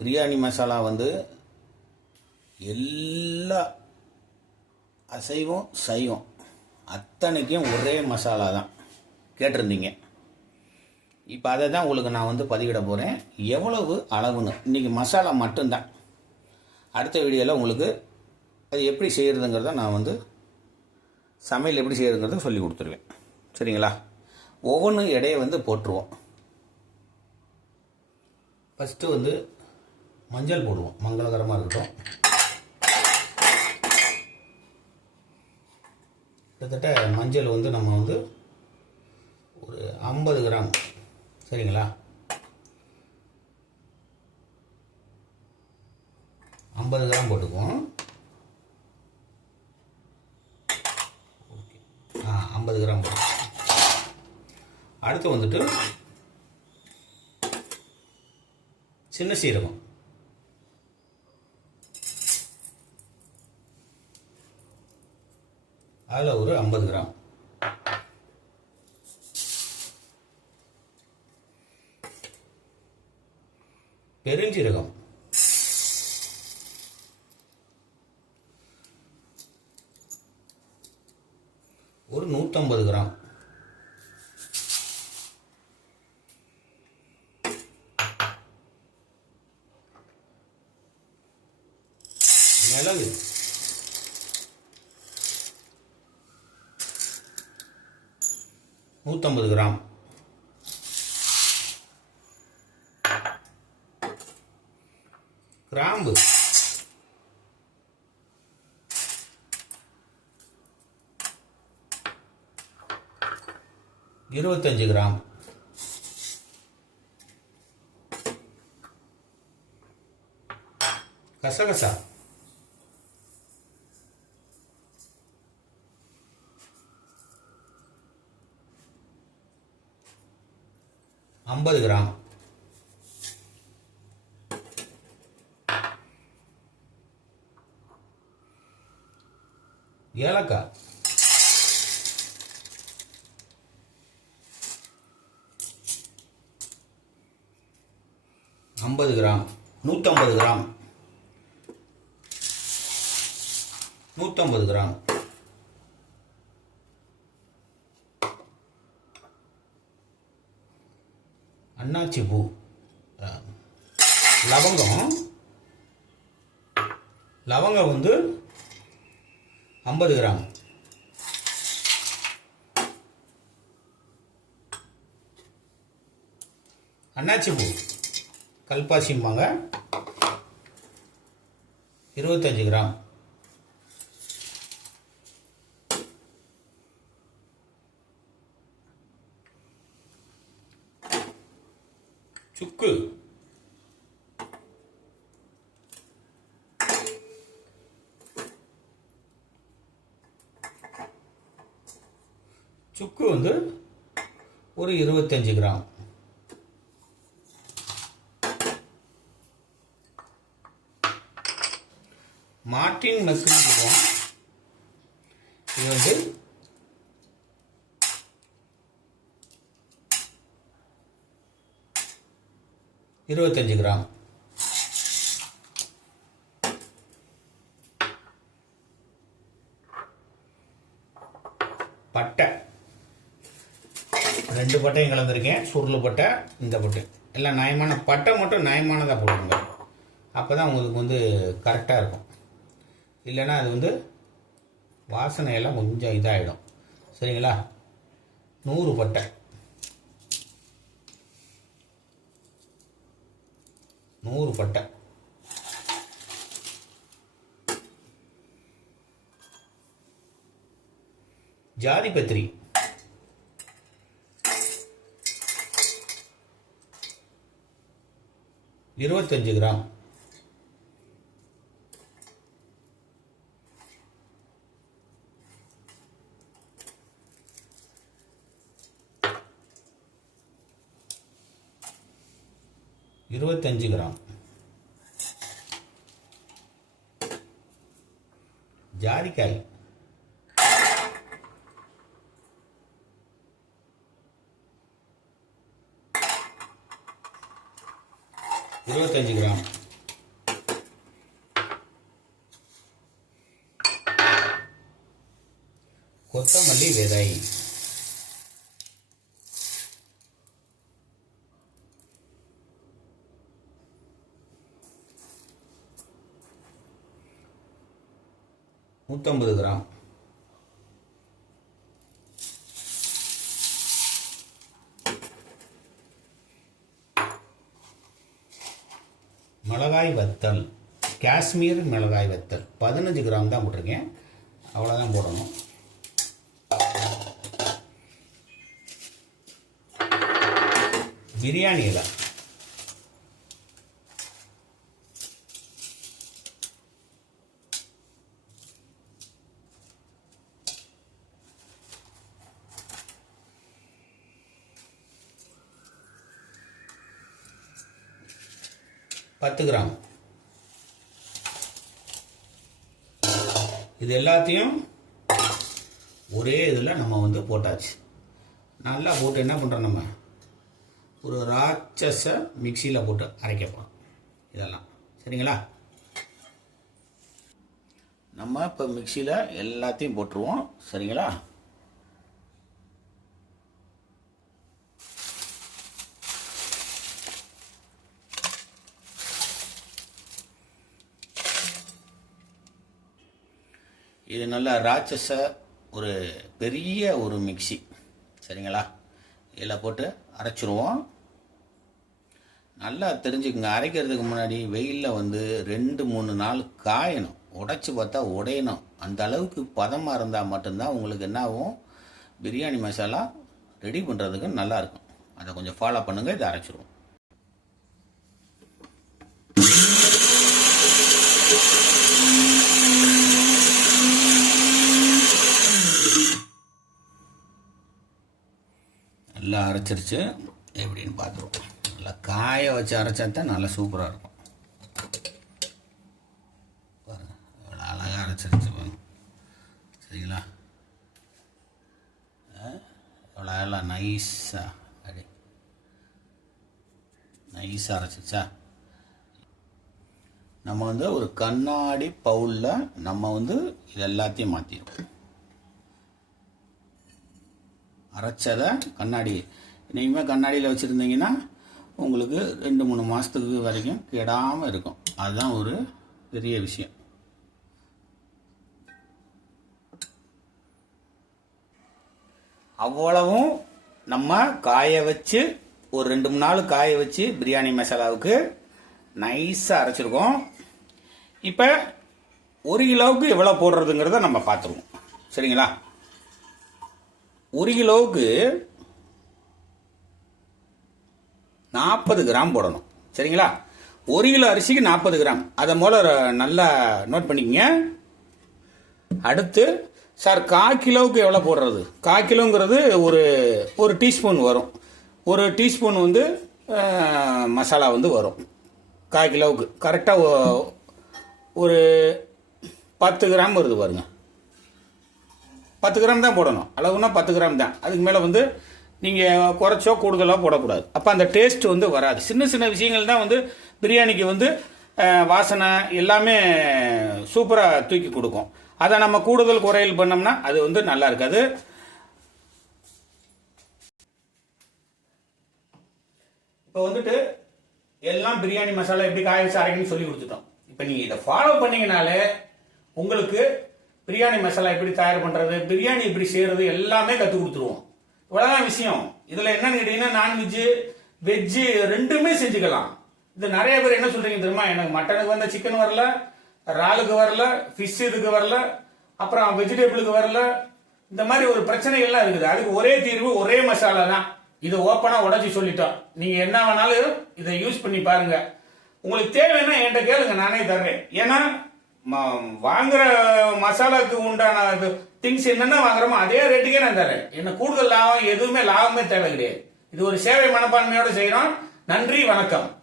பிரியாணி மசாலா வந்து எல்லா அசைவம் சைவம் அத்தனைக்கும் ஒரே மசாலா தான். கேட்டிருந்தீங்க. இப்போ அதை தான் உங்களுக்கு நான் வந்து பதிவிட போகிறேன் எவ்வளவு அளவுன்னு. இன்றைக்கி மசாலா மட்டும்தான். அடுத்த வீடியோவில் உங்களுக்கு அது எப்படி செய்கிறதுங்கிறத நான் வந்து சமையல் எப்படி செய்கிறதுங்கிறத சொல்லி கொடுத்துருவேன். சரிங்களா? ஒவ்வொன்றும் எடையை வந்து போட்டுருவோம். ஃபஸ்ட்டு வந்து மஞ்சள் போடுவோம். மங்களகரமாக இருக்கட்டும். கிட்டத்தட்ட மஞ்சள் வந்து நம்ம வந்து ஒரு ஐம்பது கிராம். சரிங்களா? ஐம்பது கிராம் போட்டுக்குவோம். ஓகே. ஆ ஐம்பது கிராம் போட்டுக்கோம் அடுத்து வந்துட்டு சின்ன சீரகம். அதில் ஒரு ஐம்பது கிராம். பெருஞ்சீரகம். ஒரு நூற்றம்பது கிராம். மிளகு. நூற்றம்பது கிராம். கிராம்பு. இருபத்தஞ்சு கிராம். கசகசா. ஐம்பது கிராம். ஏலக்காய். ஐம்பது கிராம். நூற்றம்பது கிராம். நூற்றம்பது கிராம். அண்ணாச்சி பூ. லவங்கம். லவங்கம் வந்து ஐம்பது கிராம். அண்ணாச்சி பூ. கல்பாசிம்பாங்க. இருபத்தஞ்சு கிராம். சுக்கு. சுக்கு வந்து ஒரு இருபத்தஞ்சு கிராம். மார்டின் மெஸ்ன்னு இது வந்து இருபத்தஞ்சு கிராம். பட்டை. ரெண்டு பட்டையும் கலந்துருக்கேன். சுருள் பட்டை இந்த பட்டை. எல்லாம் நயமான பட்டை மட்டும் நயமானதாக போடுங்க. அப்போ தான் உங்களுக்கு வந்து கரெக்டாக இருக்கும். இல்லைன்னா அது வந்து வாசனையெல்லாம் கொஞ்சம் இதாகிடும் சரிங்களா? நூறு பட்டை. நூறு பட்டை. ஜாதிபத்திரி. இருபத்தஞ்சு கிராம். இருபத்தஞ்சு கிராம். ஜாதிக்காய் இருபத்தஞ்சு கிராம். கொத்தமல்லி விதை. நூற்றம்பது கிராம். மிளகாய் வத்தல். காஷ்மீர் மிளகாய் வத்தல். பதினஞ்சு கிராம் தான் போட்டிருக்கேன். அவ்வளோதான் போடணும். பிரியாணி இலை. பத்து கிராம். இது எல்லாத்தையும் ஒரே இதில் நம்ம வந்து போட்டாச்சு. நல்லா போட்டு என்ன பண்ணுறோம் நம்ம? ஒரு ராட்சச மிக்சியில் போட்டு அரைக்க போகிறோம் இதெல்லாம். சரிங்களா? நம்ம இப்போ மிக்சியில் எல்லாத்தையும் போட்டுருவோம். சரிங்களா? இது நல்ல ராட்சச ஒரு பெரிய ஒரு மிக்ஸி. சரிங்களா? இதில் போட்டு அரைச்சிருவோம். நல்லா தெரிஞ்சுக்கோங்க. அரைக்கிறதுக்கு முன்னாடி வெயிலில் வந்து ரெண்டு மூணு நாள் காயணும். உடைச்சி பார்த்தா உடையணும். அந்த அளவுக்கு பதமாக இருந்தால் மட்டும்தான் உங்களுக்கு என்ன ஆகும்? பிரியாணி மசாலா ரெடி பண்ணுறதுக்கு நல்லாயிருக்கும் அதை கொஞ்சம் ஃபாலோ பண்ணுங்கள் இதை அரைச்சிருவோம். நல்லா அரைச்சிருச்சு. எப்படின்னு பார்த்துருவோம். நல்லா காய வச்சு அரைச்சா தான் நல்லா சூப்பராக இருக்கும். எவ்வளோ அழகாக அரைச்சிருச்சு சரிங்களா? ஆ? எவ்வளோ எல்லாம் நைஸாக அப்படி நைஸாக அரைச்சிருச்சா? நம்ம வந்து ஒரு கண்ணாடி பவுலில் நம்ம வந்து இது எல்லாத்தையும் மாற்றிடுவோம் அரைச்சதை கண்ணாடி இனிமேல் கண்ணாடியில் வச்சுருந்தீங்கன்னா உங்களுக்கு ரெண்டு மூணு மாதத்துக்கு வரைக்கும் கெடாமல் இருக்கும். அதுதான் ஒரு பெரிய விஷயம். அவ்வளவும் நம்ம காய வச்சு ஒரு ரெண்டு மூணு நாள் காய வச்சு பிரியாணி மசாலாவுக்கு நைஸாக அரைச்சிருக்கோம். இப்போ ஒரு கிலோவுக்கு எவ்வளோ போடுறதுங்கிறத நம்ம பார்த்துருவோம். சரிங்களா? ஒரு கிலோவுக்கு நாற்பது கிராம் போடணும். சரிங்களா? ஒரு கிலோ அரிசிக்கு நாற்பது கிராம். அதை போல நல்லா நோட் பண்ணிக்கங்க. அடுத்து சார் கால் கிலோவுக்கு எவ்வளோ போடுறது? கால் கிலோங்கிறது ஒரு ஒரு டீஸ்பூன் வரும். ஒரு டீஸ்பூன் வந்து மசாலா வந்து வரும். கால் கிலோவுக்கு. கரெக்டாக ஒரு பத்து கிராம் வருது பாருங்கள் பத்து கிராம் தான் போடணும். அளவுனா பத்து கிராம் தான். அதுக்கு மேலே வந்து நீங்கள் குறைச்சோ கூடுதலாக போடக்கூடாது. அப்போ அந்த டேஸ்ட் வந்து வராது. சின்ன சின்ன விஷயங்கள் தான் வந்து பிரியாணிக்கு வந்து வாசனை எல்லாமே சூப்பராக தூக்கி கொடுக்கும். அதை நம்ம கூடுதல் குறையல் பண்ணோம்னா அது வந்து நல்லா இருக்காது. இப்போ வந்துட்டு எல்லாம் பிரியாணி மசாலா எப்படி காய வச்சு அரைக்கணும்னு சொல்லி கொடுத்துட்டோம். இப்போ நீங்கள் இதை ஃபாலோ பண்ணீங்கனாலே உங்களுக்கு பிரியாணி மசாலா எப்படி தயார் பண்ணுறது பிரியாணி எப்படி செய்கிறது எல்லாமே கற்றுக் கொடுத்துருவோம். இவ்வளோதான் விஷயம். இதில் என்னன்னு கேட்டிங்கன்னா நான்வெஜ்ஜு வெஜ்ஜு ரெண்டுமே செஞ்சுக்கலாம். இது நிறைய பேர் என்ன சொல்கிறீங்க தெரியுமா? எனக்கு மட்டனுக்கு வந்த சிக்கன் வரல இறாலுக்கு வரல ஃபிஷ் இதுக்கு வரல அப்புறம் வெஜிடபிளுக்கு வரல. இந்த மாதிரி ஒரு பிரச்சனைகள்லாம் இருக்குது. அதுக்கு ஒரே தீர்வு ஒரே மசாலா தான். இதை ஓப்பனாக உடஞ்சி சொல்லிட்டோம். நீங்கள் என்ன வேணாலும் இதை யூஸ் பண்ணி பாருங்க. உங்களுக்கு தேவைன்னா என்கிட்ட கேளுங்க நானே தர்றேன். ஏன்னா வாங்குற மசாலாக்கு உண்டான திங்ஸ் என்னென்ன வாங்குறோமோ அதே ரேட்டுக்கே நான் தரேன். என்ன கூடுதல் லாபம் எதுவுமே லாபமே தேவை கிடையாது. இது ஒரு சேவை மனப்பான்மையோடு செய்கிறோம் நன்றி வணக்கம்.